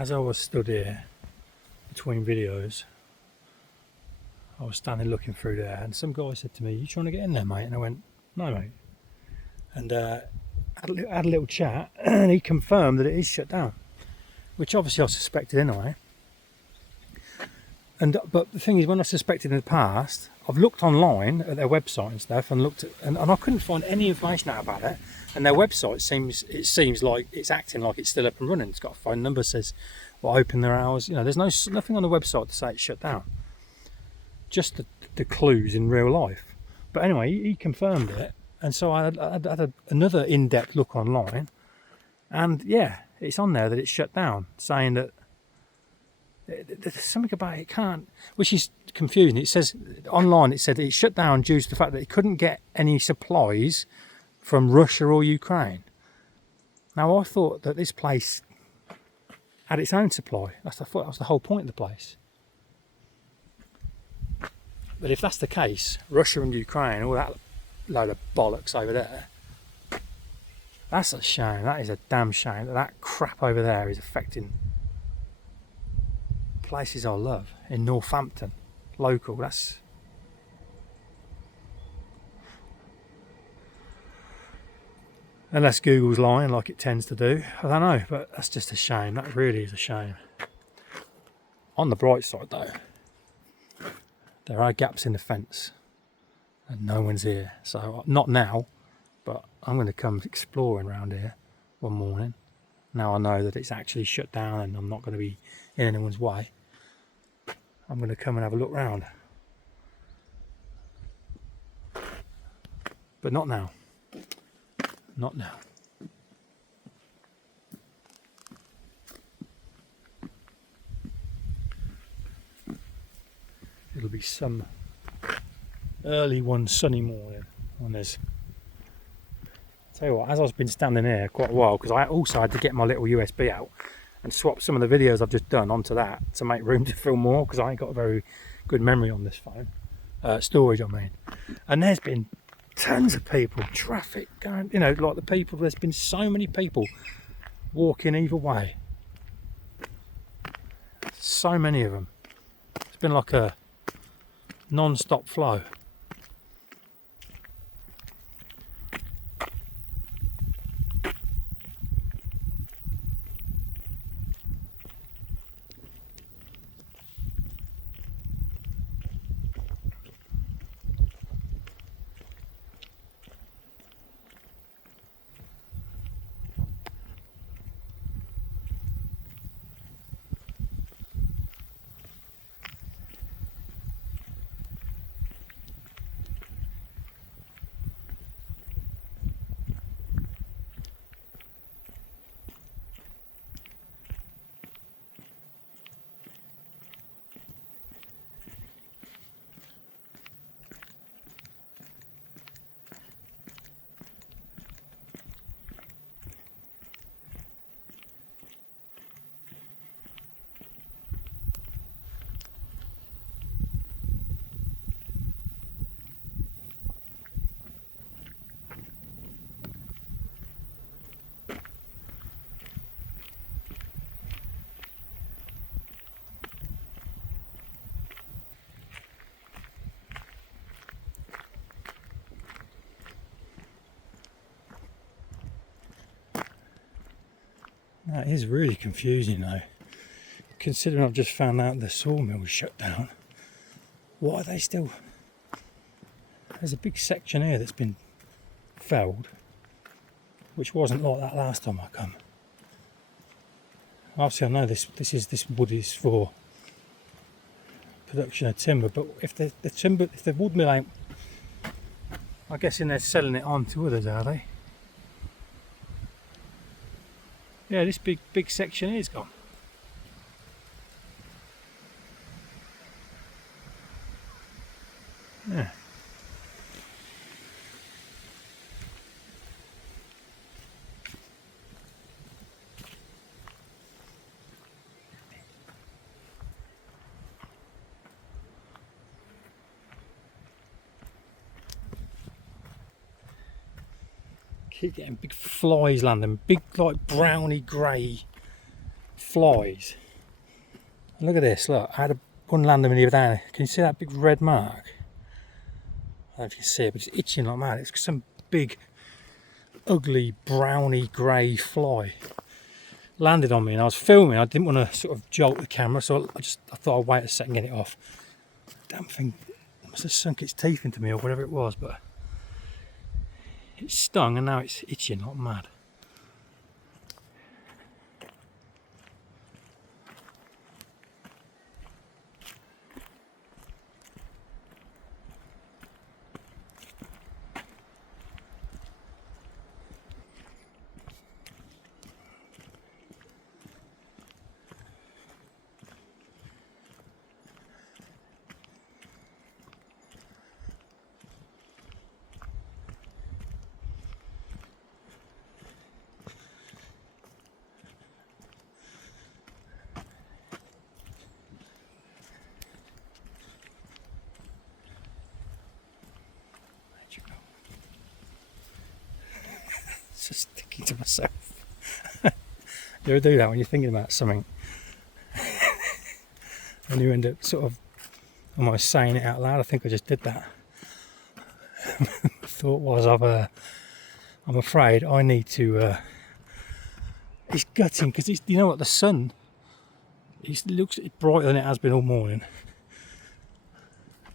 as I was stood here between videos, I was standing looking through there, and some guy said to me, "You trying to get in there, mate?" And I went, "No, mate." And had a little chat, and he confirmed that it is shut down, which obviously I suspected anyway. But the thing is, when I suspected in the past, I've looked online at their website and stuff, and looked at, and I couldn't find any information out about it. And their website seems like it's acting like it's still up and running. It's got a phone number, says what open their hours. You know, there's nothing on the website to say it's shut down. Just the clues in real life. But anyway, he confirmed it, and so I had another in-depth look online, and yeah, it's on there that it's shut down, saying that there's something about it can't, which is confusing. It says online, it said it shut down due to the fact that it couldn't get any supplies from Russia or Ukraine. Now I thought that this place had its own supply. I thought that was the whole point of the place. But if that's the case, Russia and Ukraine, all that load of bollocks over there, that's a shame. That is a damn shame that crap over there is affecting places I love in Northampton, local. That's unless Google's lying like it tends to do. I don't know, but that's just a shame. That really is a shame. On the bright side though, there are gaps in the fence and no one's here. So not now, but I'm going to come exploring around here one morning. Now I know that it's actually shut down and I'm not going to be in anyone's way. I'm going to come and have a look round. But not now. Not now. It'll be some early one sunny morning when there's... Tell you what, as I've been standing here quite a while, because I also had to get my little USB out and swap some of the videos I've just done onto that to make room to film more, because I ain't got a very good memory on this phone. Storage, I mean. And there's been tons of people, traffic going, you know, like the people, there's been so many people walking either way. So many of them. It's been like a non-stop flow. That is really confusing though, considering I've just found out the sawmill was shut down. Why are they still... There's a big section here that's been felled, which wasn't like that last time I come. Obviously I know this wood is for production of timber, but if the wood mill ain't, I'm guessing they're selling it on to others, are they? Yeah, this big section here is gone. Yeah. Keep getting big flies landing, big like browny grey flies. And look at this, look, I had one land them in here down. Can you see that big red mark? I don't know if you can see it, but it's itching like mad. It's some big, ugly, browny grey fly. Landed on me and I was filming. I didn't want to sort of jolt the camera, so I thought I'd wait a second and get it off. Damn thing must have sunk its teeth into me or whatever it was, but it stung and now it's itching like mad. Just thinking to myself. You ever do that when you're thinking about something and you end up sort of almost saying it out loud? I think I just did that. The thought was I'm afraid I need to it's gutting because you know what, the sun looks brighter than it has been all morning.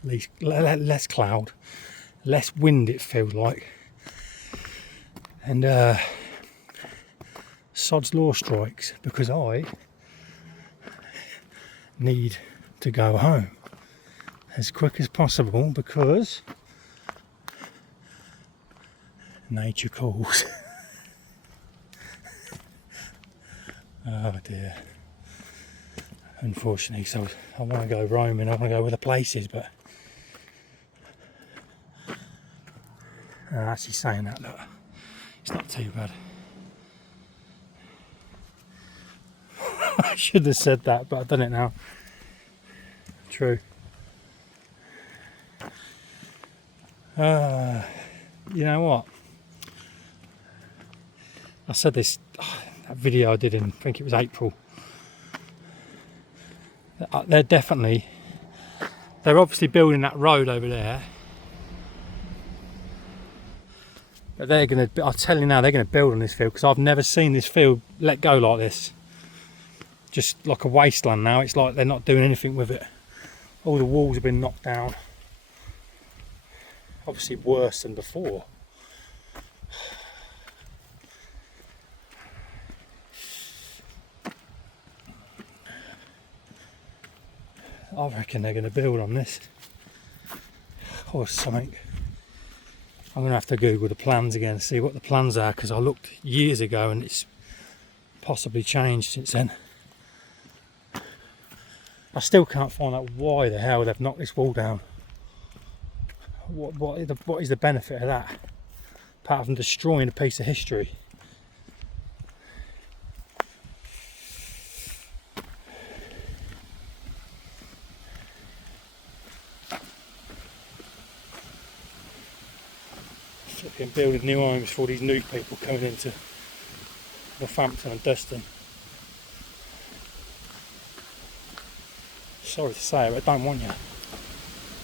At least less cloud, less wind it feels like. And sod's law strikes because I need to go home as quick as possible because nature calls. Oh dear. Unfortunately, so I want to go roaming, I want to go other places, but actually saying that, look, it's not too bad. I should have said that, but I've done it now. True. You know what? I said this, that video I did in, I think it was April. They're obviously building that road over there. But they're going to, I'll tell you now, they're going to build on this field because I've never seen this field let go like this. Just like a wasteland now. It's like they're not doing anything with it. All the walls have been knocked down. Obviously worse than before. I reckon they're going to build on this or something. I'm going to have to Google the plans again, see what the plans are, because I looked years ago and it's possibly changed since then. I still can't find out why the hell they've knocked this wall down. What is the benefit of that? Apart from destroying a piece of history. Flipping building new homes for all these new people coming into Northampton and Dustin. Sorry to say it, but I don't want you.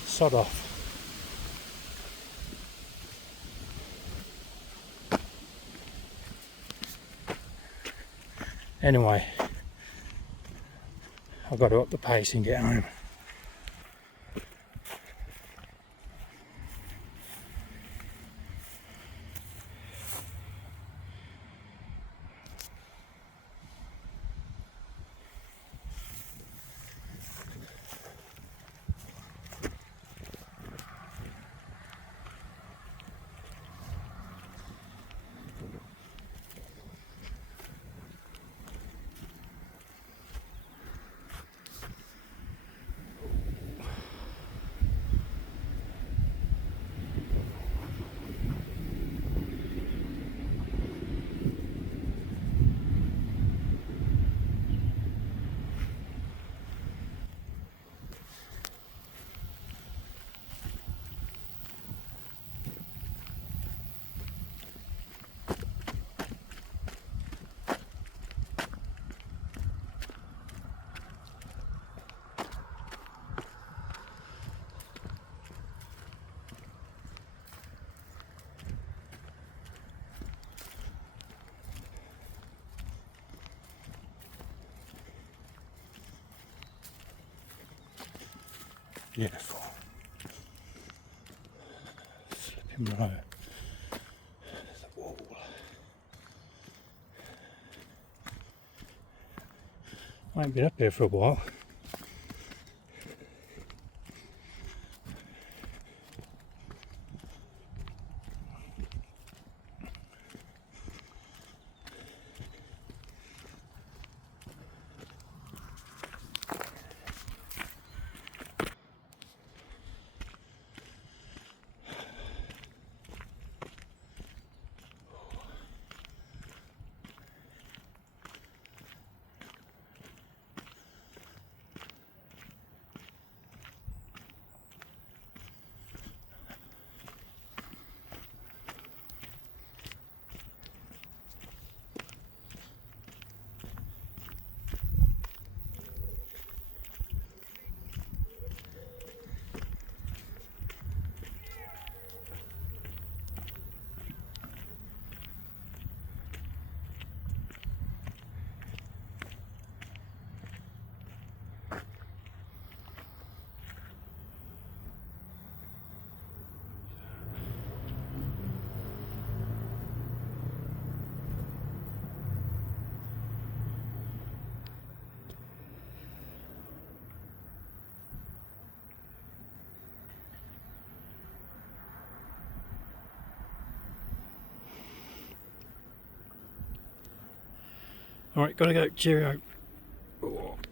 Sod off. Anyway, I've got to up the pace and get home. Beautiful. Flipping row. The wall. I ain't been up here for a while. Alright, gotta go. Cheerio.